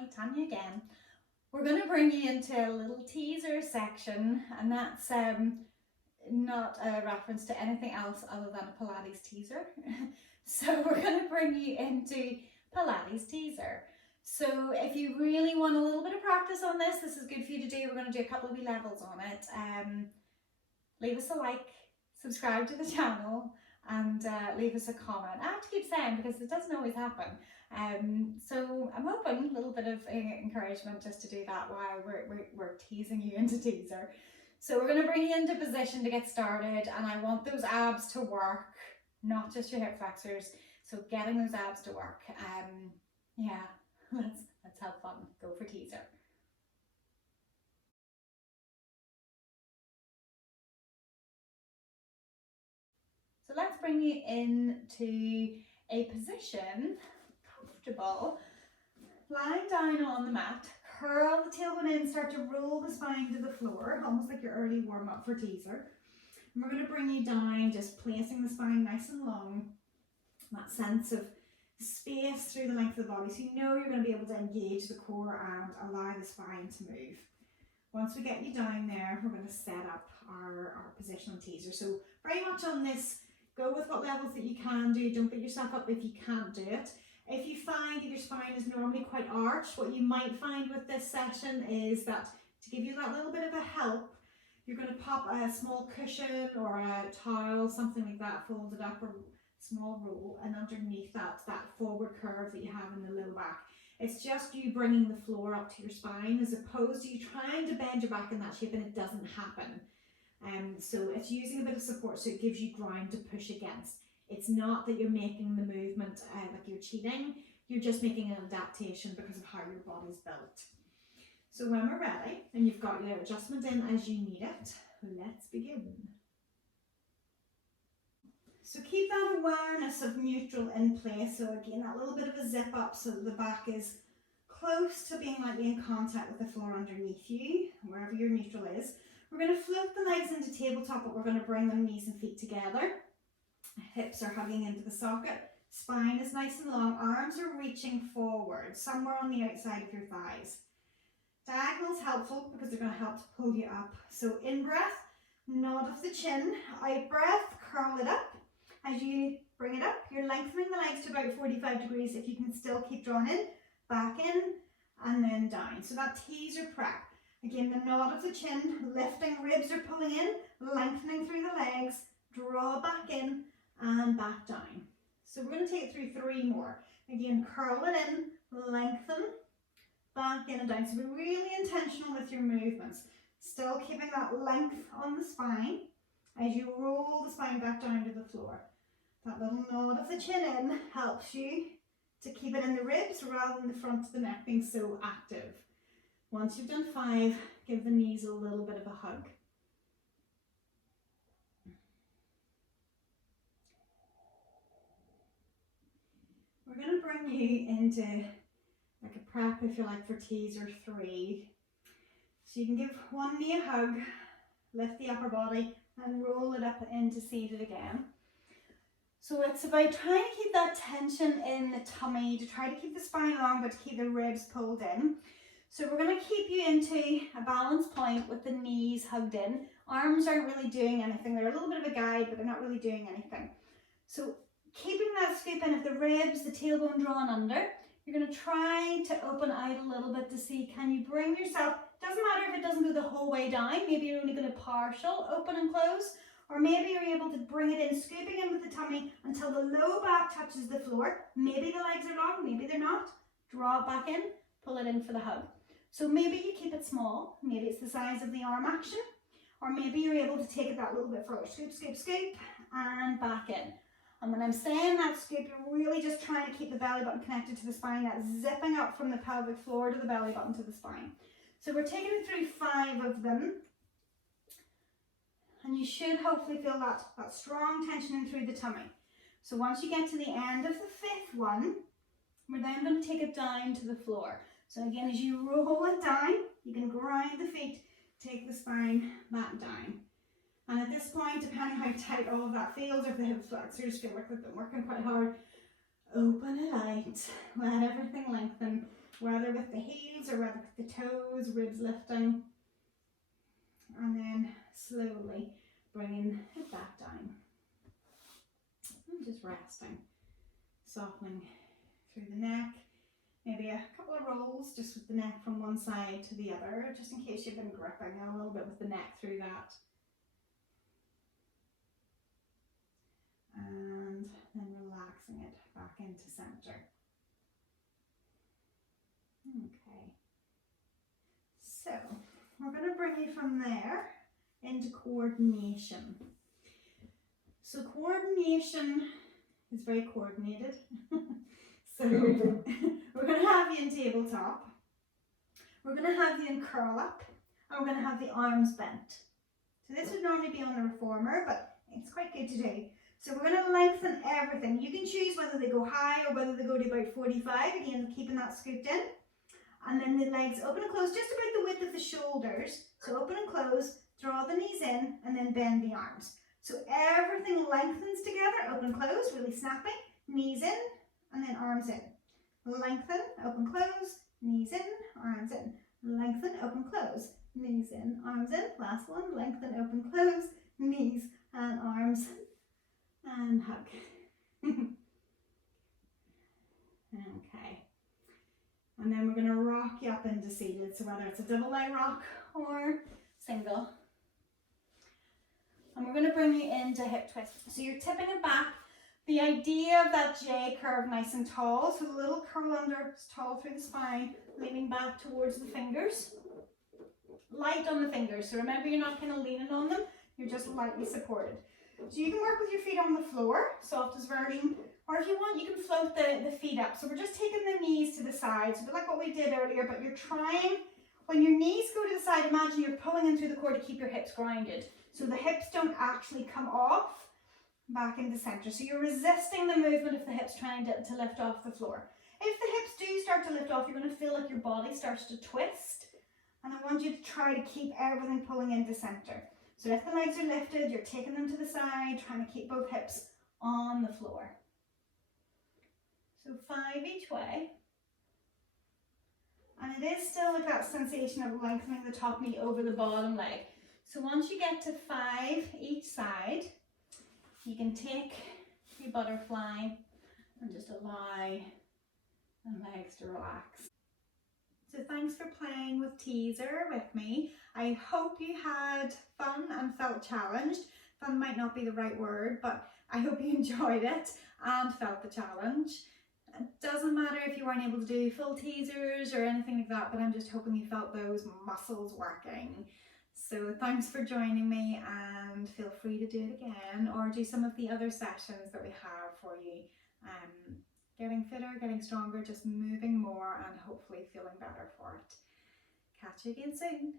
Hi, Tanya again. We're going to bring you into a little teaser section, and that's not a reference to anything else other than a Pilates teaser. So we're going to bring you into Pilates teaser. So if you really want a little bit of practice on this, this is good for you to do. We're going to do a couple of wee levels on it. Leave us a like, subscribe to the channel, and leave us a comment. I have to keep saying because it doesn't always happen. So I'm hoping a little bit of encouragement just to do that while we're teasing you into teaser. So we're going to bring you into position to get started, and I want those abs to work, not just your hip flexors. So getting those abs to work. Yeah, let's have fun. Go for teaser. So let's bring you into a position, comfortable, lying down on the mat. Curl the tailbone in, start to roll the spine to the floor, almost like your early warm-up for teaser. And we're going to bring you down, just placing the spine nice and long. That sense of space through the length of the body, so you know you're going to be able to engage the core and allow the spine to move. Once we get you down there, we're going to set up our position on teaser. So very much on this, go with what levels that you can do. Don't beat yourself up if you can't do it. If you find that your spine is normally quite arched, what you might find with this session is that to give you that little bit of a help, you're going to pop a small cushion or a towel, something like that, folded up, or small roll, and underneath that forward curve that you have in the low back. It's just you bringing the floor up to your spine as opposed to you trying to bend your back in that shape and it doesn't happen. So it's using a bit of support so it gives you ground to push against. It's not that you're making the movement like you're cheating, you're just making an adaptation because of how your body's built. So when we're ready and you've got your adjustment in as you need it, let's begin. So keep that awareness of neutral in place. So again, that little bit of a zip up so that the back is close to being lightly in contact with the floor underneath you, wherever your neutral is. We're going to float the legs into tabletop, but we're going to bring the knees and feet together. Hips are hugging into the socket. Spine is nice and long. Arms are reaching forward, somewhere on the outside of your thighs. Diagonal is helpful because they're going to help to pull you up. So in breath, nod of the chin. Out breath, curl it up. As you bring it up, you're lengthening the legs to about 45 degrees if you can still keep drawing in, back in, and then down. So that teaser prep. Again, the nod of the chin, lifting, ribs are pulling in, lengthening through the legs, draw back in, and back down. So we're going to take it through 3 more. Again, curl it in, lengthen, back in and down. So be really intentional with your movements. Still keeping that length on the spine as you roll the spine back down to the floor. That little nod of the chin in helps you to keep it in the ribs rather than the front of the neck being so active. Once you've done 5, give the knees a little bit of a hug. We're going to bring you into like a prep, if you like, for teaser 3. So you can give one knee a hug, lift the upper body, and roll it up into seated again. So it's about trying to keep that tension in the tummy, to try to keep the spine long, but to keep the ribs pulled in. So we're going to keep you into a balance point with the knees hugged in. Arms aren't really doing anything. They're a little bit of a guide, but they're not really doing anything. So keeping that scoop in of the ribs, the tailbone drawn under, you're going to try to open out a little bit to see, can you bring yourself, doesn't matter if it doesn't go the whole way down, maybe you're only going to partial open and close, or maybe you're able to bring it in, scooping in with the tummy until the low back touches the floor. Maybe the legs are long, maybe they're not. Draw it back in, pull it in for the hug. So maybe you keep it small, maybe it's the size of the arm action, or maybe you're able to take it that little bit further. Scoop, scoop, scoop, and back in. And when I'm saying that scoop, you're really just trying to keep the belly button connected to the spine, that zipping up from the pelvic floor to the belly button to the spine. So we're taking it through 5 of them. And you should hopefully feel that strong tension in through the tummy. So once you get to the end of the 5th one, we're then going to take it down to the floor. So again, as you roll it down, you can grind the feet, take the spine back down. And at this point, depending how tight all of that feels, or if the hip flexors feel like they've been working quite hard, open it out, let everything lengthen, whether with the heels or whether with the toes, ribs lifting. And then slowly bringing it back down. And just resting, softening through the neck. Maybe a couple of rolls just with the neck from one side to the other, just in case you've been gripping a little bit with the neck through that. And then relaxing it back into center. Okay. So we're going to bring you from there into coordination. So coordination is very coordinated. So we're going to have you in tabletop. We're going to have you in curl up. And we're going to have the arms bent. So this would normally be on the reformer, but it's quite good to do. So we're going to lengthen everything. You can choose whether they go high or whether they go to about 45, again keeping that scooped in. And then the legs open and close, just about the width of the shoulders. So open and close, draw the knees in, and then bend the arms. So everything lengthens together, open, close, really snappy, knees in, and then arms in. Lengthen, open, close, knees in, arms in. Lengthen, open, close, knees in, arms in. Last one, lengthen, open, close, knees and arms, and hug. Okay. And then we're going to rock you up into seated, so whether it's a double leg rock or single. And we're going to bring you into hip twist. So you're tipping it back. The idea of that J curve nice and tall, so the little curl under is tall through the spine, leaning back towards the fingers. Light on the fingers, so remember you're not kind of leaning on them, you're just lightly supported. So you can work with your feet on the floor, softest version, or if you want you can float the feet up. So we're just taking the knees to the side, so a bit like what we did earlier, but you're trying, when your knees go to the side, imagine you're pulling in through the core to keep your hips grounded. So the hips don't actually come off, back into center. So you're resisting the movement of the hips trying to lift off the floor. If the hips do start to lift off, you're going to feel like your body starts to twist. And I want you to try to keep everything pulling into center. So if the legs are lifted, you're taking them to the side, trying to keep both hips on the floor. So 5 each way. And it is still like that sensation of lengthening the top knee over the bottom leg. So once you get to 5 each side, you can take your butterfly and just allow the legs to relax. So thanks for playing with teaser with me. I hope you had fun and felt challenged. Fun might not be the right word, but I hope you enjoyed it and felt the challenge. It doesn't matter if you weren't able to do full teasers or anything like that, but I'm just hoping you felt those muscles working. So thanks for joining me, and feel free to do it again or do some of the other sessions that we have for you. Getting fitter, getting stronger, just moving more and hopefully feeling better for it. Catch you again soon.